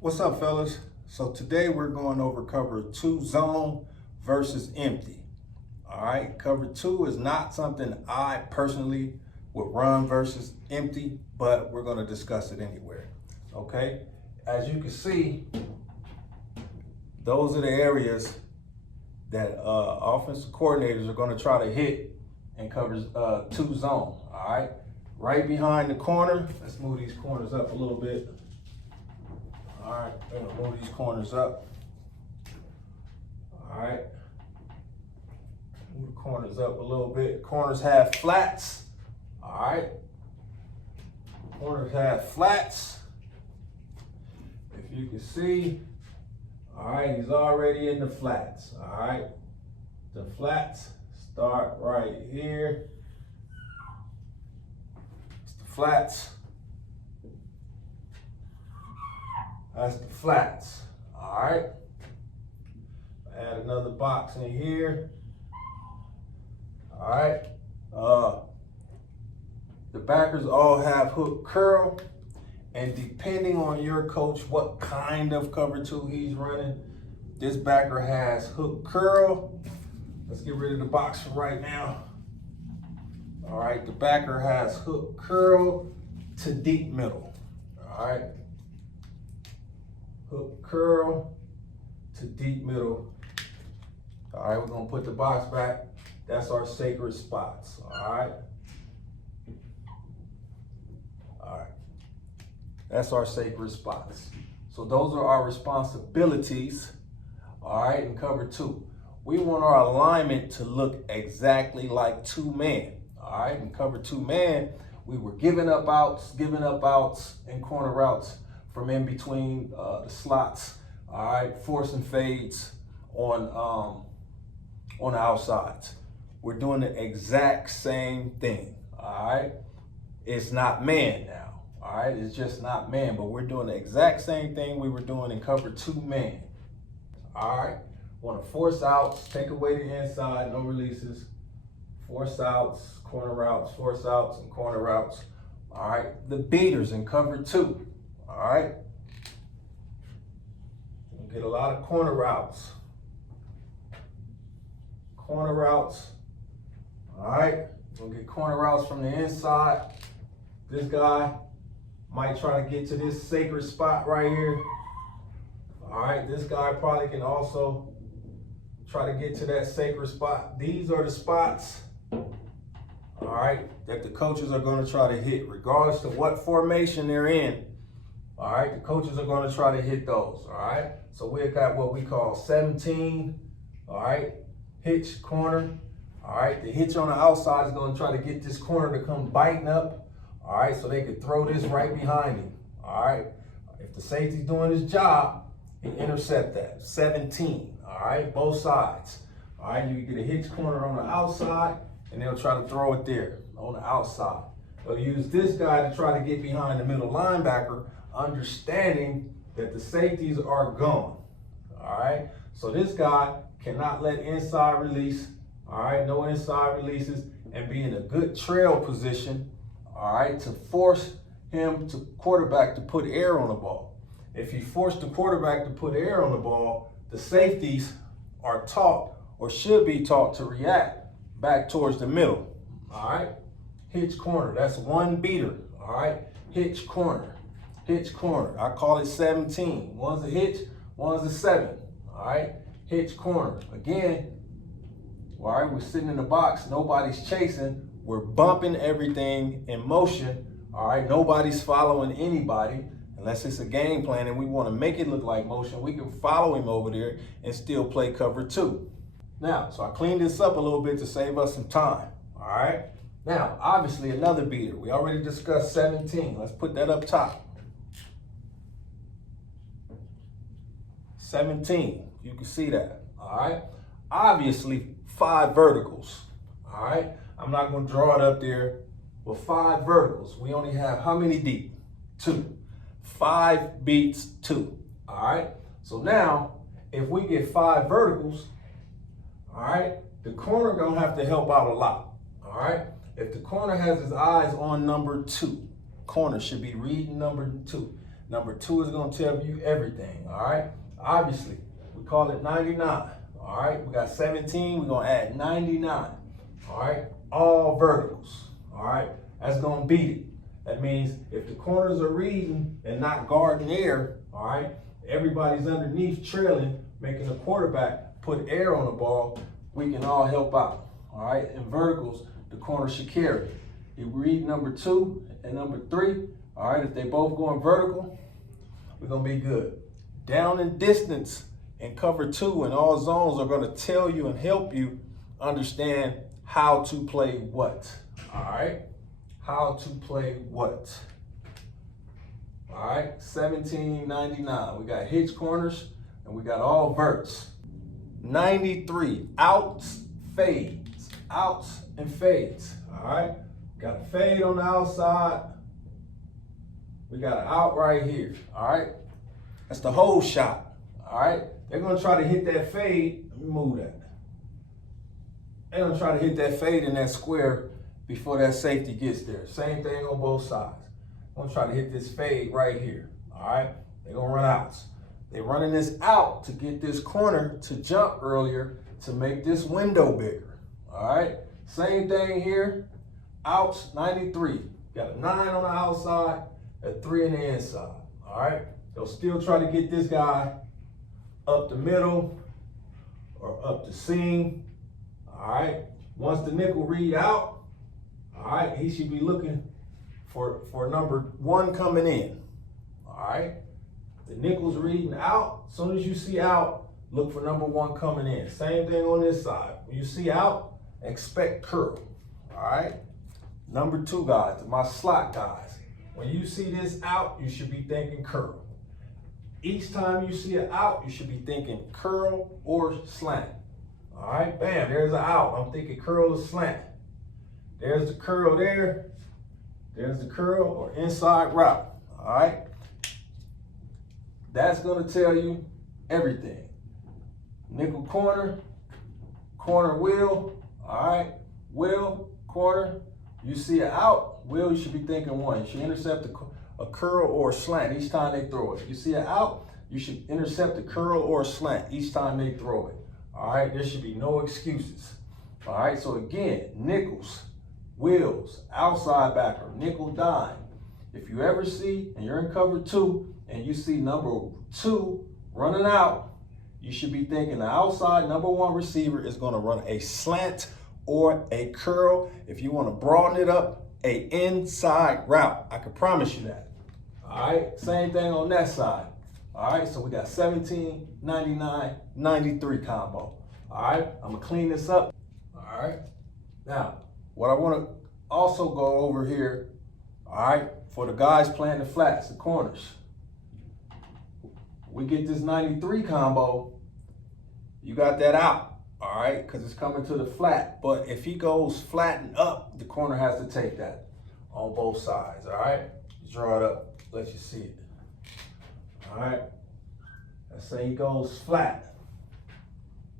What's up, fellas? So today we're going over cover 2 zone versus empty. All right, cover 2 is not something I personally would run versus empty, but we're going to discuss it anyway. Okay, as you can see, those are the areas that offensive coordinators are going to try to hit in covers 2 zone. All right, right behind the corner. Let's move these corners up a little bit. All right, we're gonna move these corners up. All right, move the corners up a little bit. Corners have flats. All right, corners have flats. If you can see, all right, he's already in the flats. All right, the flats start right here. It's the flats. That's the flats. All right. Add another box in here. All right. The backers all have hook curl, and depending on your coach, what kind of cover 2 he's running, this backer has hook curl. Let's get rid of the box for right now. All right. The backer has hook curl to deep middle. All right. Hook curl to deep middle. All right, we're gonna put the box back. That's our sacred spots. All right. All right. That's our sacred spots. So those are our responsibilities. All right, in cover 2. We want our alignment to look exactly like 2 man. All right, in cover 2 man, we were giving up outs and corner routes from in between the slots, all right, forcing fades on the outsides. We're doing the exact same thing, all right? It's not man now, all right? It's just not man, but we're doing the exact same thing we were doing in cover 2 man, all right? Want to force outs, take away the inside, no releases, force outs, corner routes, force outs, and corner routes, all right? The beaters in cover 2. All right, we'll get a lot of corner routes. Corner routes. All right, we'll get corner routes from the inside. This guy might try to get to this sacred spot right here. All right, this guy probably can also try to get to that sacred spot. These are the spots, all right, that the coaches are going to try to hit, regardless of what formation they're in. All right, the coaches are going to try to hit those, all right? So we've got what we call 17, all right, hitch corner, all right? The hitch on the outside is going to try to get this corner to come biting up, all right, so they could throw this right behind him, all right? If the safety's doing his job, he intercept that, 17, all right, both sides. All right, you get a hitch corner on the outside, and they'll try to throw it there on the outside. They'll use this guy to try to get behind the middle linebacker, understanding that the safeties are gone, all right? So this guy cannot let inside release, all right? No inside releases, and be in a good trail position, all right, to force him to quarterback to put air on the ball. If you force the quarterback to put air on the ball, the safeties are taught or should be taught to react back towards the middle, all right? Hitch corner, that's one beater, all right? Hitch corner. Hitch corner. I call it 17. One's a hitch, one's a 7. All right? Hitch corner. Again, all right, we're sitting in the box. Nobody's chasing. We're bumping everything in motion. All right? Nobody's following anybody unless it's a game plan and we want to make it look like motion. We can follow him over there and still play cover 2. Now, so I cleaned this up a little bit to save us some time. All right? Now, obviously, another beater. We already discussed 17. Let's put that up top. 17, you can see that, all right? Obviously, 5 verticals, all right? I'm not gonna draw it up there, but 5 verticals. We only have how many deep? 2. 5 beats 2, all right? So now, if we get 5 verticals, all right, the corner gonna have to help out a lot, all right? If the corner has his eyes on number 2, corner should be reading number 2. Number 2 is gonna tell you everything, all right? Obviously, we call it 99, all right? We got 17, we're gonna add 99, all right? All verticals, all right? That's gonna beat it. That means if the corners are reading and not guarding air, all right? Everybody's underneath trailing, making the quarterback put air on the ball, we can all help out, all right? In verticals, the corner should carry. You read number 2 and number 3, all right? If they both going vertical, we're gonna be good. Down and distance in cover 2 and all zones are gonna tell you and help you understand how to play what, all right? How to play what. All right, 1799. We got hitch corners and we got all verts. 93, outs, fades, outs and fades. All right, got a fade on the outside. We got an out right here. All right, that's the hole shot. All right, they're gonna try to hit that fade. Let me move that. They're gonna try to hit that fade in that square before that safety gets there. Same thing on both sides. I'm gonna try to hit this fade right here, all right? They're gonna run outs. They're running this out to get this corner to jump earlier to make this window bigger, all right? Same thing here, outs 93. Got a 9 on the outside, a 3 in the inside, all right? They'll still try to get this guy up the middle or up the seam, all right? Once the nickel read out, all right, he should be looking for number 1 coming in, all right? The nickel's reading out. As soon as you see out, look for number 1 coming in. Same thing on this side. When you see out, expect curl, all right? Number 2 guys, my slot guys. When you see this out, you should be thinking curl. Each time you see it out, you should be thinking curl or slant, all right? Bam, there's an out. I'm thinking curl or slant. There's the curl there. There's the curl or inside route, all right? That's gonna tell you everything. Nickel corner, corner wheel, all right? Wheel, corner, you see it out, wheel, you should be thinking 1. You should intercept a curl or a slant each time they throw it. You see it out, you should intercept a curl or a slant each time they throw it, all right? There should be no excuses, all right? So again, nickels, wheels, outside backer, nickel dime. If you ever see, and you're in cover 2, and you see number 2 running out, you should be thinking the outside number 1 receiver is gonna run a slant or a curl. If you wanna broaden it up, a inside route. I can promise you that. All right, same thing on that side. All right, so we got 17, 99, 93 combo. All right, I'm gonna clean this up. All right, now, what I want to also go over here, all right, for the guys playing the flats, the corners. We get this 93 combo, you got that out, all right, because it's coming to the flat. But if he goes flat and up, the corner has to take that on both sides, all right? Draw it up, let you see it, all right? Let's say he goes flat.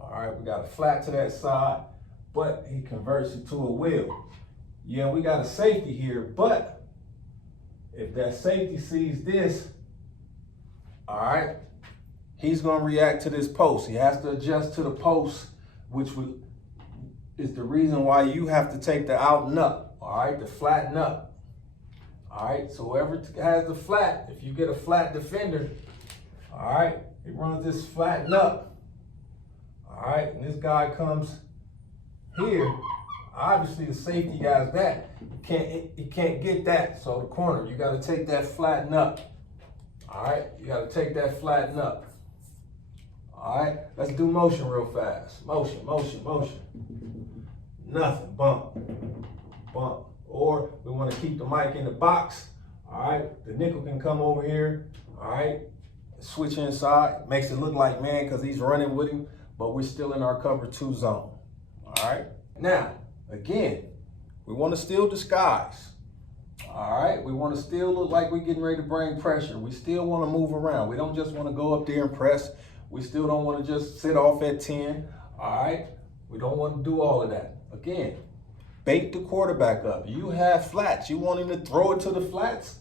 All right, we got a flat to that side, but he converts it to a wheel. Yeah, we got a safety here, but if that safety sees this, all right, he's gonna react to this post. He has to adjust to the post, which is the reason why you have to take the out and up, all right, the flat and up. All right, so whoever has the flat, if you get a flat defender, all right, he runs this flat and up. All right, and this guy comes here, obviously the safety guy's that. He can't get that, so the corner, you gotta take that flatten up. All right, you gotta take that flatten up. All right, let's do motion real fast. Motion, motion, motion. Nothing, bump, bump. Or we wanna keep the mic in the box. All right, the nickel can come over here, all right, switch inside. Makes it look like man, because he's running with him, but we're still in our cover 2 zone, all right? Now, again, we want to still disguise, all right? We want to still look like we're getting ready to bring pressure. We still want to move around. We don't just want to go up there and press. We still don't want to just sit off at 10, all right? We don't want to do all of that. Again, bait the quarterback up. You have flats. You want him to throw it to the flats?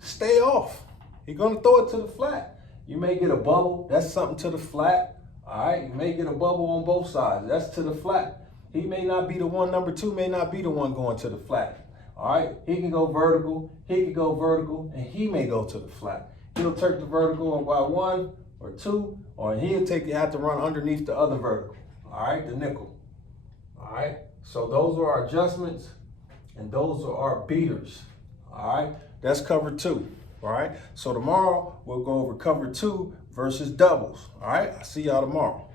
Stay off. He's gonna throw it to the flat. You may get a bubble, that's something to the flat. All right, you may get a bubble on both sides, that's to the flat. He may not be the one, number two may not be the one going to the flat. All right, he can go vertical, and he may go to the flat. He'll take the vertical by 1 or 2, or he'll have to run underneath the other vertical. All right, the nickel. All right, so those are our adjustments, and those are our beaters. All right, that's cover 2. All right, so tomorrow we'll go over cover 2 versus doubles. All right, I'll see y'all tomorrow.